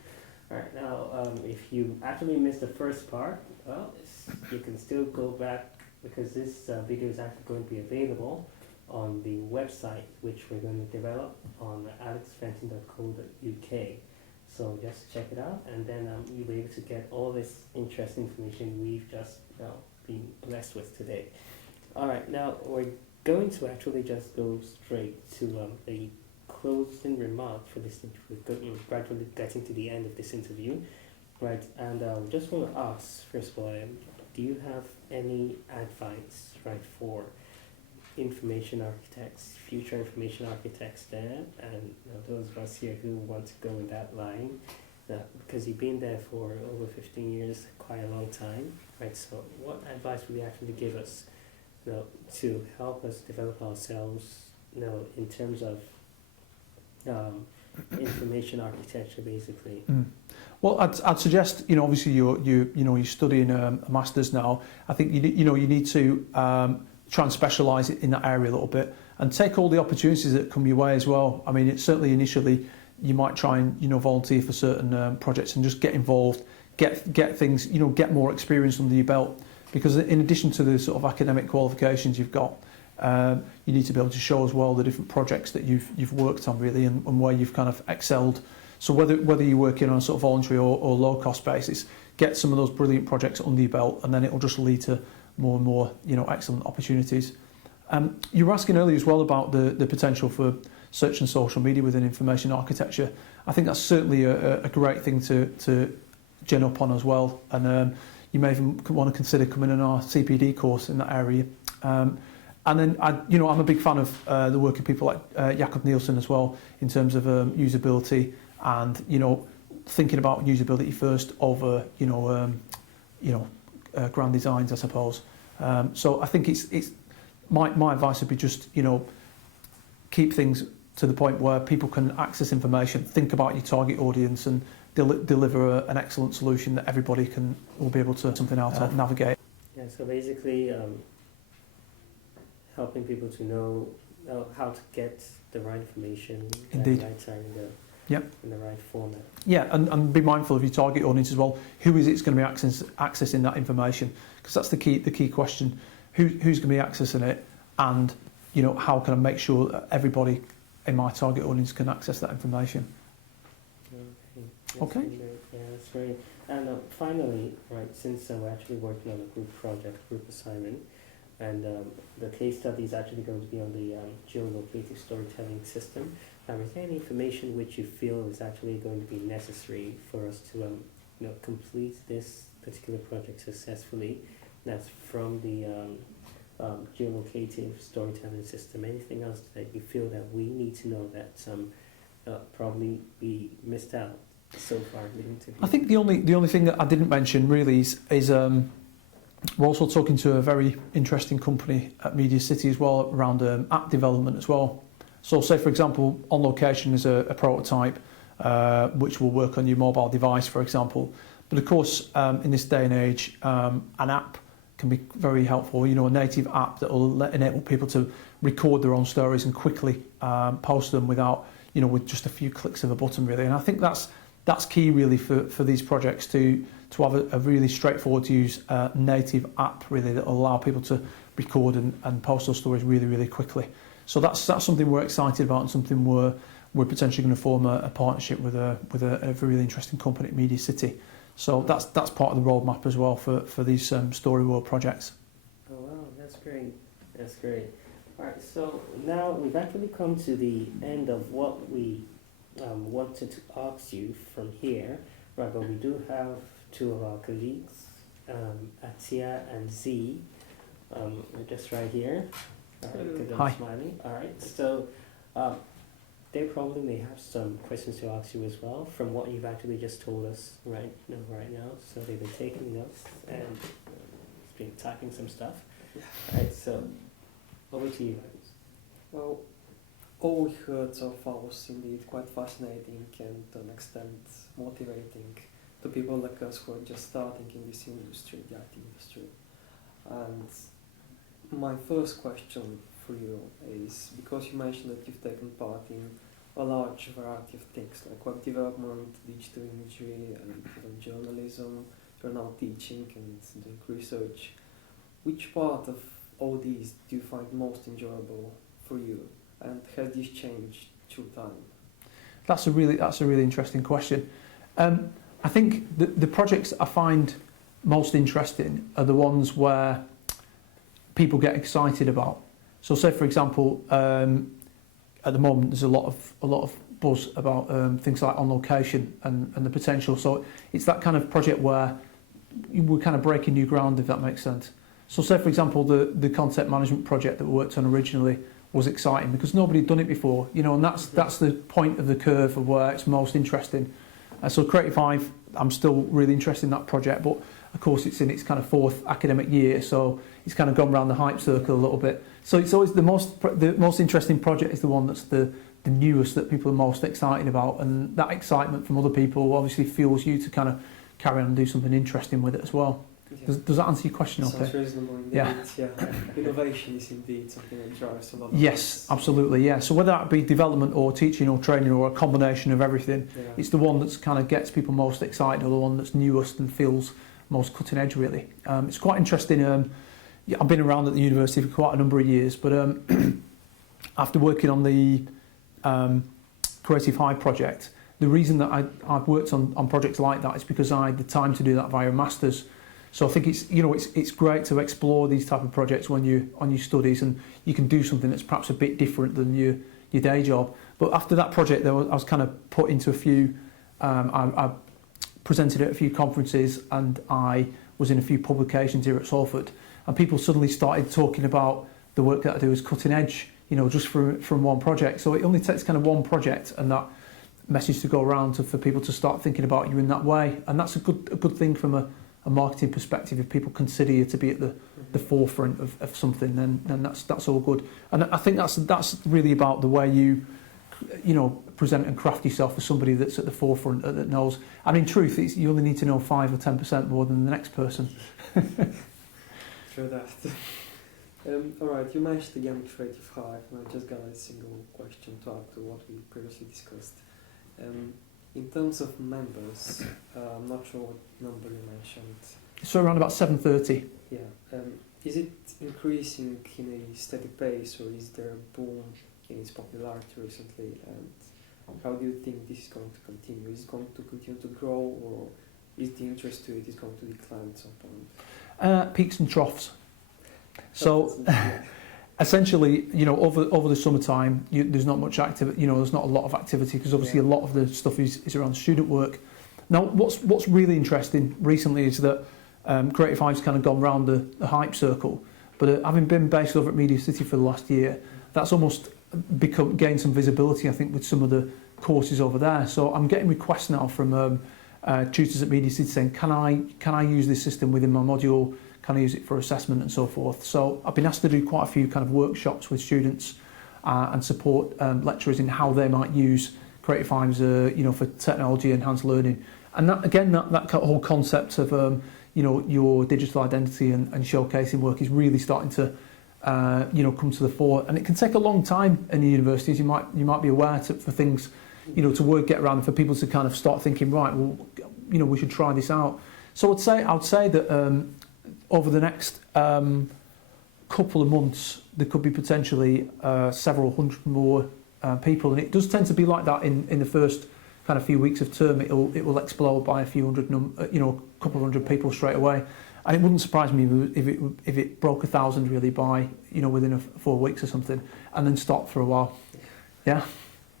All right, now if you actually missed the first part, well, you can still go back because this video is actually going to be available on the website which we're going to develop on alexfenton.co.uk. So just check it out, and then you'll be able to get all this interesting information we've just been blessed with today. All right, now we're going to actually just go straight to the closing remark for this interview. We're gradually getting to the end of this interview, right? And just want to ask, first of all, do you have any advice, right, for information architects, future information architects there, and those of us here who want to go in that line, because you've been there for over 15 years, quite a long time, right? So what advice would you actually give us, to help us develop ourselves, in terms of information architecture, basically? Well, I'd suggest, obviously you're studying a master's now. I think you need to try and specialise in that area a little bit and take all the opportunities that come your way as well. I mean, it's certainly initially you might try and volunteer for certain projects and just get involved, get things, get more experience under your belt. Because in addition to the sort of academic qualifications you've got, you need to be able to show as well the different projects that you've worked on really and where you've kind of excelled. So whether you're working on a sort of voluntary or low cost basis, get some of those brilliant projects under your belt, and then it will just lead to more and more excellent opportunities. You were asking earlier as well about the potential for search and social media within information architecture. I think that's certainly a great thing to gin up on as well, and you may even want to consider coming in our CPD course in that area. And then I'm a big fan of the work of people like Jakob Nielsen as well in terms of usability and thinking about usability first over grand designs, I suppose. So I think it's my advice would be just keep things to the point where people can access information, think about your target audience, and deliver an excellent solution that everybody will be able to something out of navigate. Yeah, so basically helping people to know how to get the right information at the right time in the right format. Yeah, and be mindful of your target audience as well. Who is it's going to be accessing that information? Because that's the key question. Who's going to be accessing it, and how can I make sure that everybody in my target audience can access that information? Okay. Yeah, that's great. And finally, right, since we're actually working on a group assignment, and the case study is actually going to be on the geolocative storytelling system. Is there any information which you feel is actually going to be necessary for us to complete this particular project successfully? That's from the geolocative storytelling system. Anything else that you feel that we need to know that probably we missed out so far in the interview? I think the only thing that I didn't mention really is we're also talking to a very interesting company at Media City as well around app development as well. So say for example, On Location is a prototype which will work on your mobile device, for example. But of course, in this day and age, an app can be very helpful. A native app that will enable people to record their own stories and quickly post them without, with just a few clicks of a button, really. And I think that's key, really, for these projects to have a really straightforward to use native app, really, that will allow people to record and post those stories really, really quickly. So that's something we're excited about, and something we're potentially going to form a partnership with a really interesting company at Media City. So that's part of the roadmap as well for these Story World projects. Oh wow, that's great. That's great. All right, so now we've actually come to the end of what we wanted to ask you from here, right? But we do have two of our colleagues, Atia and Z. They're just right here. Hi. Smiling. All right, so they probably may have some questions to ask you as well from what you've actually just told us right now. So they've been taking notes and been typing some stuff. All right, so over to you. Well, all we heard so far was indeed quite fascinating and to an extent motivating to people like us who are just starting in this industry, the IT industry. And my first question for you is, because you mentioned that you've taken part in a large variety of things like web development, digital imagery, and even journalism, you're now teaching and doing research. Which part of all these do you find most enjoyable for you, and has this changed through time? That's a really interesting question. I think the projects I find most interesting are the ones where people get excited about. So say for example, at the moment there's a lot of buzz about things like on location and the potential. So it's that kind of project where we're kind of breaking new ground, if that makes sense. So say for example the content management project that we worked on originally was exciting because nobody had done it before, you know, and that's the point of the curve of where it's most interesting. So Creative Hive, I'm still really interested in that project, but of course it's in its kind of 4th academic year, so it's kind of gone around the hype circle a little bit. So it's always the most interesting project is the one that's the newest, that people are most excited about, and that excitement from other people obviously fuels you to kind of carry on and do something interesting with it as well. Yeah. Does that answer your question? Sounds reasonable indeed. Yeah. Innovation is indeed something that drives a lot of Yes, absolutely, yeah. So whether that be development or teaching or training or a combination of everything, it's the one that's kind of gets people most excited, or the one that's newest and feels most cutting edge, really. It's quite interesting. I've been around at the university for quite a number of years, but after working on the Creative Hive project, the reason that I've worked on projects like that is because I had the time to do that via a master's. So I think it's great to explore these type of projects when you're on your studies, and you can do something that's perhaps a bit different than your day job. But after that project, I was kind of put into a few. I presented at a few conferences, and I was in a few publications here at Salford, and people suddenly started talking about the work that I do as cutting edge, you know, just from one project. So it only takes kind of one project and that message to go around for people to start thinking about you in that way, and that's a good thing from a marketing perspective. If people consider you to be at the forefront of something, then that's all good. And I think that's really about the way you present and craft yourself as somebody that's at the forefront, that knows. And in truth, you only need to know 5 or 10% more than the next person. True that. All right, you mentioned again Creative Hive, and I just got a single question to add to what we previously discussed. In terms of members, I'm not sure what number you mentioned. So around about 730. Yeah. Is it increasing in a steady pace, or is there a boom in its popularity recently? And how do you think this is going to continue? Is it going to continue to grow, or is the interest to it is going to decline at some point? Peaks and troughs. So essentially, you know, over the summertime, there's not much activity. You know, there's not a lot of activity because obviously a lot of the stuff is around student work. Now, what's really interesting recently is that Creative Hive's kind of gone round the hype circle. But having been based over at Media City for the last year, that's almost gained some visibility, I think, with some of the courses over there. So I'm getting requests now from tutors at Media City saying, can I use this system within my module? Can I use it for assessment and so forth? So I've been asked to do quite a few kind of workshops with students and support lecturers in how they might use Creative Hive for technology enhanced learning. And that again, that whole concept of your digital identity and showcasing work is really starting to come to the fore. And it can take a long time in the universities. You might be aware for things to get around, and for people to kind of start thinking, right, well, we should try this out. So I would say that over the next couple of months, there could be potentially several hundred more people, and it does tend to be like that in the first kind of few weeks of term. It will explode by a few hundred, a couple of hundred people straight away, and it wouldn't surprise me if it broke 1,000 really by within 4 weeks or something, and then stopped for a while. Yeah.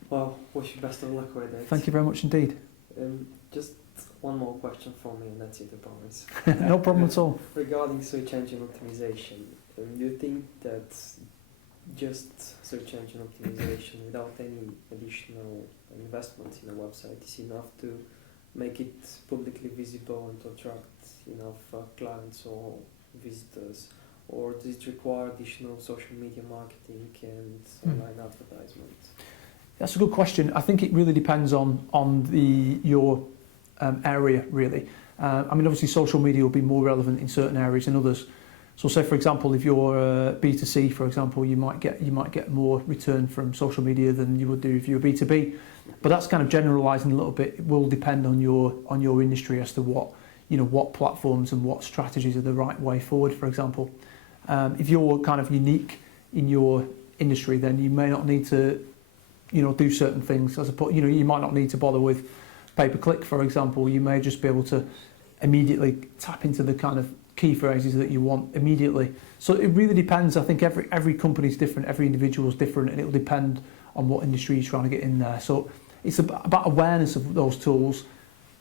Well, wish you best of luck with it. Thank you very much indeed. Just one more question from me, and that's it, I promise. No problem at all. Regarding search engine optimization, do you think that just search engine optimization without any additional investment in a website is enough to make it publicly visible and to attract enough clients or visitors? Or does it require additional social media marketing and online advertisement? That's a good question. I think it really depends on your area, really. I mean, obviously social media will be more relevant in certain areas than others. So say, for example, if you're B2C, for example, you might get more return from social media than you would do if you're B2B. But that's kind of generalising a little bit. It will depend on your industry as to what platforms and what strategies are the right way forward, for example. If you're kind of unique in your industry, then you may not need to do certain things. You might not need to bother with pay-per-click, for example. You may just be able to immediately tap into the kind of key phrases that you want immediately. So it really depends. I think every company is different, every individual is different, and it will depend on what industry you're trying to get in there. So it's about awareness of those tools,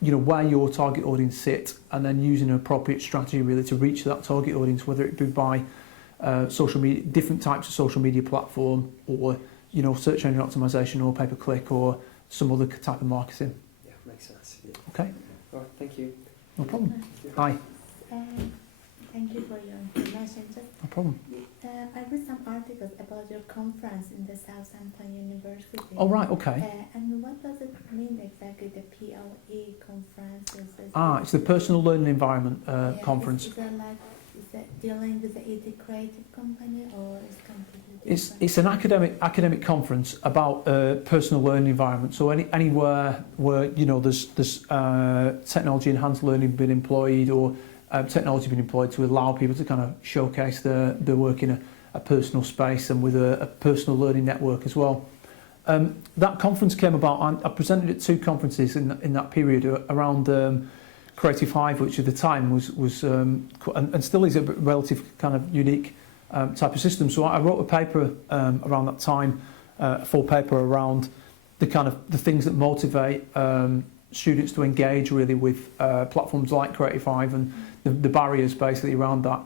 where your target audience sit, and then using an appropriate strategy really to reach that target audience, whether it be by social media, different types of social media platform, or search engine optimization, or pay-per-click, or some other type of marketing. Yeah, makes sense. Yeah. Okay. All right, thank you. No problem. Hi. Thank you for your information. No problem. I read some articles about your conference in the Southampton University. Oh, right, okay. And what does it mean exactly, the PLE conference? It's the Personal Learning Environment Conference. Is it dealing with the creative company, or is it completely different? It's an academic conference about personal learning environment. So anywhere where there's technology enhanced learning being employed, or technology being employed to allow people to kind of showcase their work in a personal space and with a personal learning network as well. That conference came about. I presented at 2 conferences in that period around Creative Hive, which at the time was and still is a relative kind of unique type of system. So I wrote a paper around that time, a full paper around the things that motivate students to engage really with platforms like Creative Hive, and the barriers basically around that.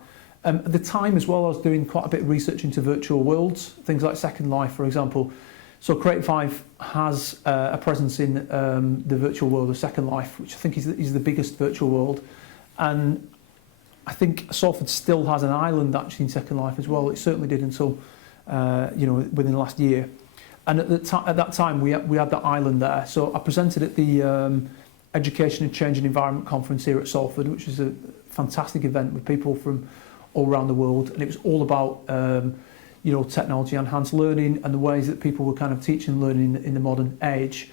At the time as well, I was doing quite a bit of research into virtual worlds, things like Second Life, for example. So Creative Hive has a presence in the virtual world of Second Life, which I think is the biggest virtual world. And I think Salford still has an island actually in Second Life as well. It certainly did until within the last year. And at that time we had that island there. So I presented at the Education and Change and Environment Conference here at Salford, which is a fantastic event with people from all around the world, and it was all about technology enhanced learning and the ways that people were kind of teaching and learning in the modern age.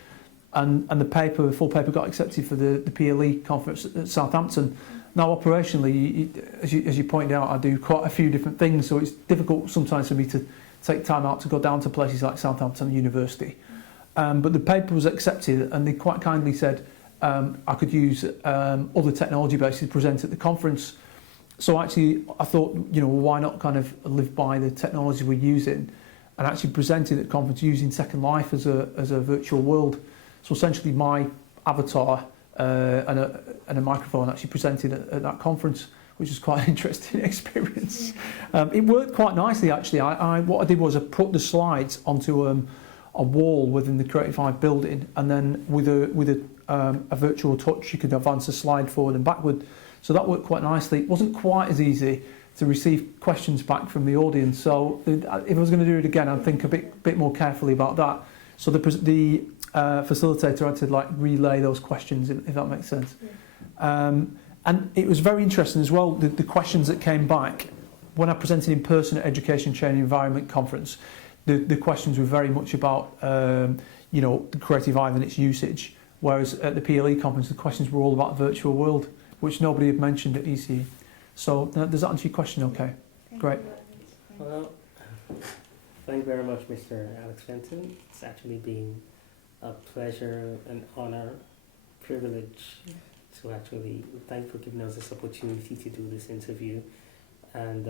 And the full paper got accepted for the PLE conference at Southampton. Now operationally, as you pointed out, I do quite a few different things, so it's difficult sometimes for me to take time out to go down to places like Southampton University. But the paper was accepted, and they quite kindly said I could use other technology bases to present at the conference. So actually I thought, why not kind of live by the technology we're using, and actually presented at the conference using Second Life as a virtual world. So essentially my avatar and a microphone actually presented at that conference, which was quite an interesting experience. Yeah. It worked quite nicely actually. What I did was I put the slides onto a wall within the Creative Hive building, and then with a virtual touch you could advance a slide forward and backward. So that worked quite nicely. It wasn't quite as easy to receive questions back from the audience. So if I was going to do it again, I'd think a bit more carefully about that. So the facilitator had to relay those questions, if that makes sense. Yeah. And it was very interesting as well, the questions that came back when I presented in person at Education, Change and Environment Conference. The questions were very much about the Creative Hive and its usage, whereas at the PLE conference the questions were all about the virtual world, which nobody had mentioned at ECE. So does that answer your question okay? Great. Well, thank you very much, Mr. Alex Fenton. It's actually been a pleasure, an honor, privilege to actually thank you for giving us this opportunity to do this interview. And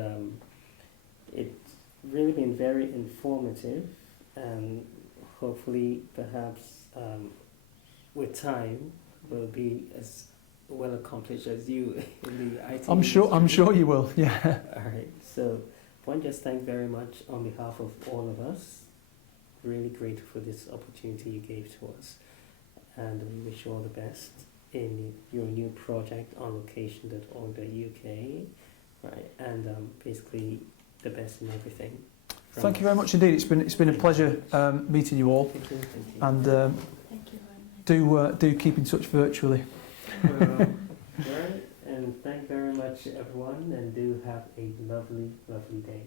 it's really been very informative, and hopefully perhaps with time we'll be as well accomplished as you in the IT industry. I'm sure you will, yeah. All right, so I want to just thank very much on behalf of all of us. Really grateful for this opportunity you gave to us, and we wish you all the best in your new project on location.org.uk, right? And basically the best in everything. Thank you very much indeed. It's been a pleasure meeting you all. Thank you. And Thank you very much. do keep in touch virtually. Right, and thank you very much everyone, and do have a lovely, lovely day.